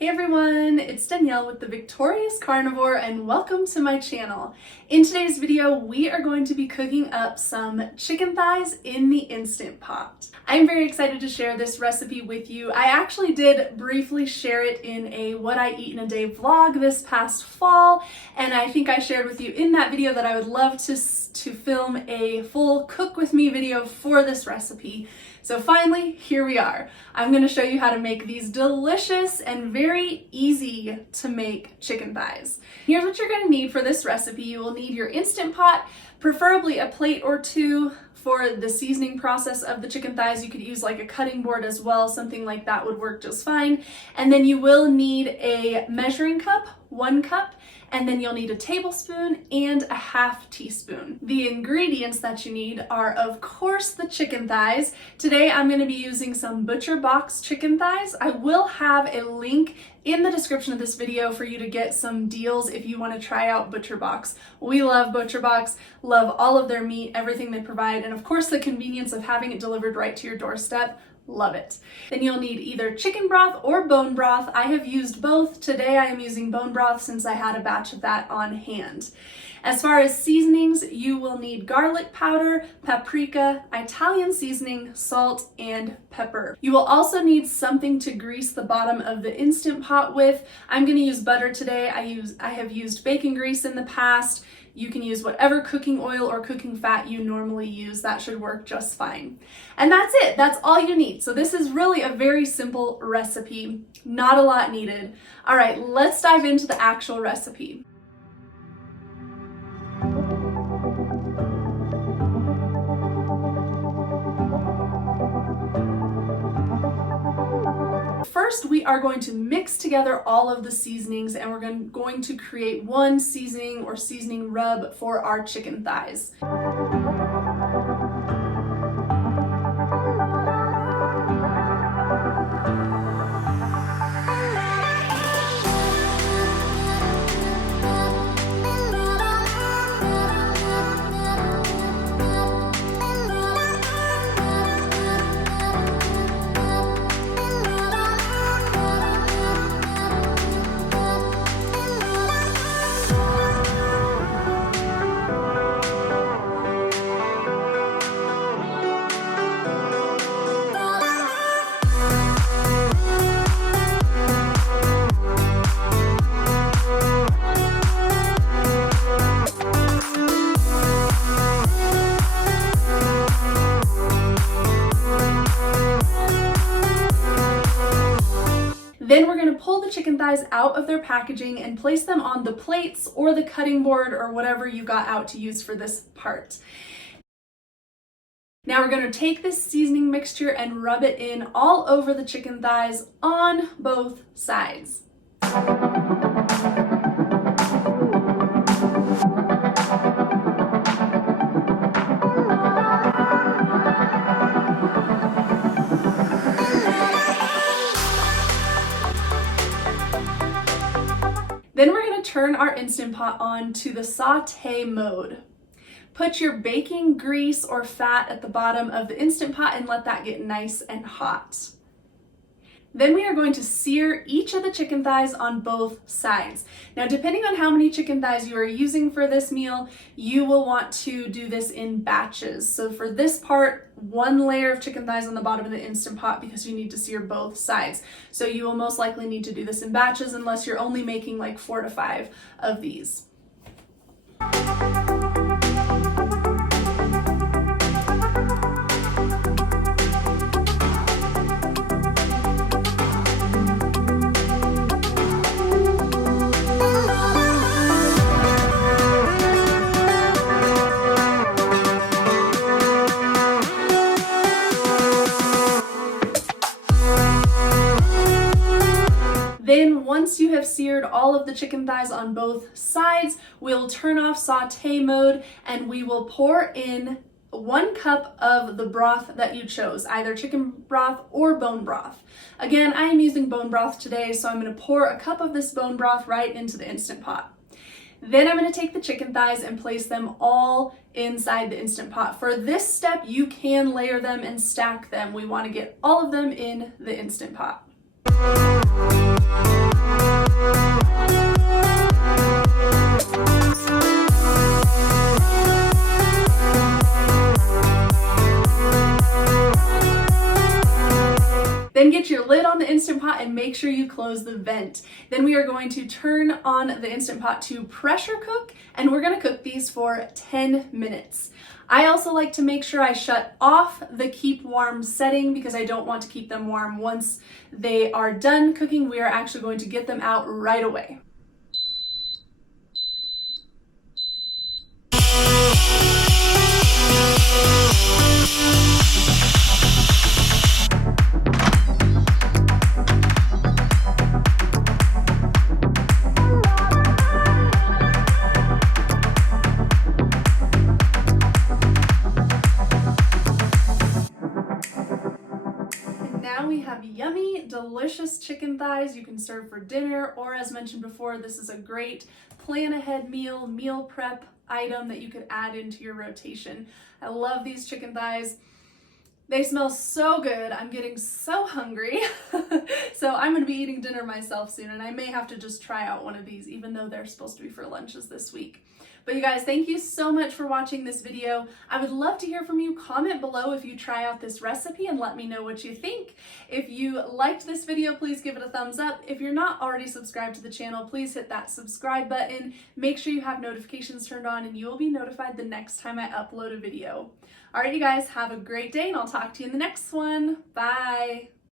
Hey everyone, it's Danielle with the Victorious Carnivore and welcome to my channel. In today's video, we are going to be cooking up some chicken thighs in the Instant Pot. I'm very excited to share this recipe with you. I actually did briefly share it in a What I Eat in a Day vlog this past fall, and I think I shared with you in that video that I would love to film a full cook with me video for this recipe. So finally, here we are. I'm going to show you how to make these delicious and very easy to make chicken thighs. Here's what you're going to need for this recipe. You will need your Instant Pot, preferably a plate or two for the seasoning process of the chicken thighs. You could use like a cutting board as well, something like that would work just fine. And then you will need a measuring cup, 1 cup, and then you'll need a tablespoon and a half teaspoon. The ingredients that you need are, of course, the chicken thighs. Today I'm going to be using some ButcherBox chicken thighs. I will have a link in the description of this video for you to get some deals if you want to try out ButcherBox. We love ButcherBox, love all of their meat, everything they provide, and of course the convenience of having it delivered right to your doorstep. Love it. Then you'll need either chicken broth or bone broth. I have used both. Today I am using bone broth since I had a batch of that on hand. As far as seasonings, you will need garlic powder, paprika, Italian seasoning, salt, and pepper. You will also need something to grease the bottom of the Instant Pot with. I'm going to use butter today. I have used bacon grease in the past. You can use whatever cooking oil or cooking fat you normally use. That should work just fine. And that's it. That's all you need. So this is really a very simple recipe. Not a lot needed. All right, let's dive into the actual recipe. First, we are going to mix together all of the seasonings and we're going to create one seasoning or seasoning rub for our chicken thighs. Then we're going to pull the chicken thighs out of their packaging and place them on the plates or the cutting board or whatever you got out to use for this part. Now we're going to take this seasoning mixture and rub it in all over the chicken thighs on both sides. Then we're going to turn our Instant Pot on to the saute mode. Put your baking grease or fat at the bottom of the Instant Pot and let that get nice and hot. Then we are going to sear each of the chicken thighs on both sides. Now, depending on how many chicken thighs you are using for this meal, you will want to do this in batches. So for this part, 1 layer of chicken thighs on the bottom of the Instant Pot because you need to sear both sides. So you will most likely need to do this in batches unless you're only making like 4 to 5 of these. Then once you have seared all of the chicken thighs on both sides, we'll turn off saute mode and we will pour in 1 cup of the broth that you chose, either chicken broth or bone broth. Again, I am using bone broth today, so I'm going to pour a cup of this bone broth right into the Instant Pot. Then I'm going to take the chicken thighs and place them all inside the Instant Pot. For this step, you can layer them and stack them. We want to get all of them in the Instant Pot. make sure you close the vent. Then we are going to turn on the Instant Pot to pressure cook, and we're gonna cook these for 10 minutes. I also like to make sure I shut off the keep warm setting because I don't want to keep them warm. Once they are done cooking, we are actually going to get them out right away. Now we have yummy, delicious chicken thighs you can serve for dinner, or as mentioned before, this is a great plan ahead meal prep item that you could add into your rotation. I love these chicken thighs. They smell so good. I'm getting so hungry. So I'm gonna be eating dinner myself soon, and I may have to just try out one of these, even though they're supposed to be for lunches this week. But you guys, thank you so much for watching this video. I would love to hear from you. Comment below if you try out this recipe and let me know what you think. If you liked this video, please give it a thumbs up. If you're not already subscribed to the channel, please hit that subscribe button. Make sure you have notifications turned on and you will be notified the next time I upload a video. All right, you guys, have a great day and I'll talk to you in the next one. Bye.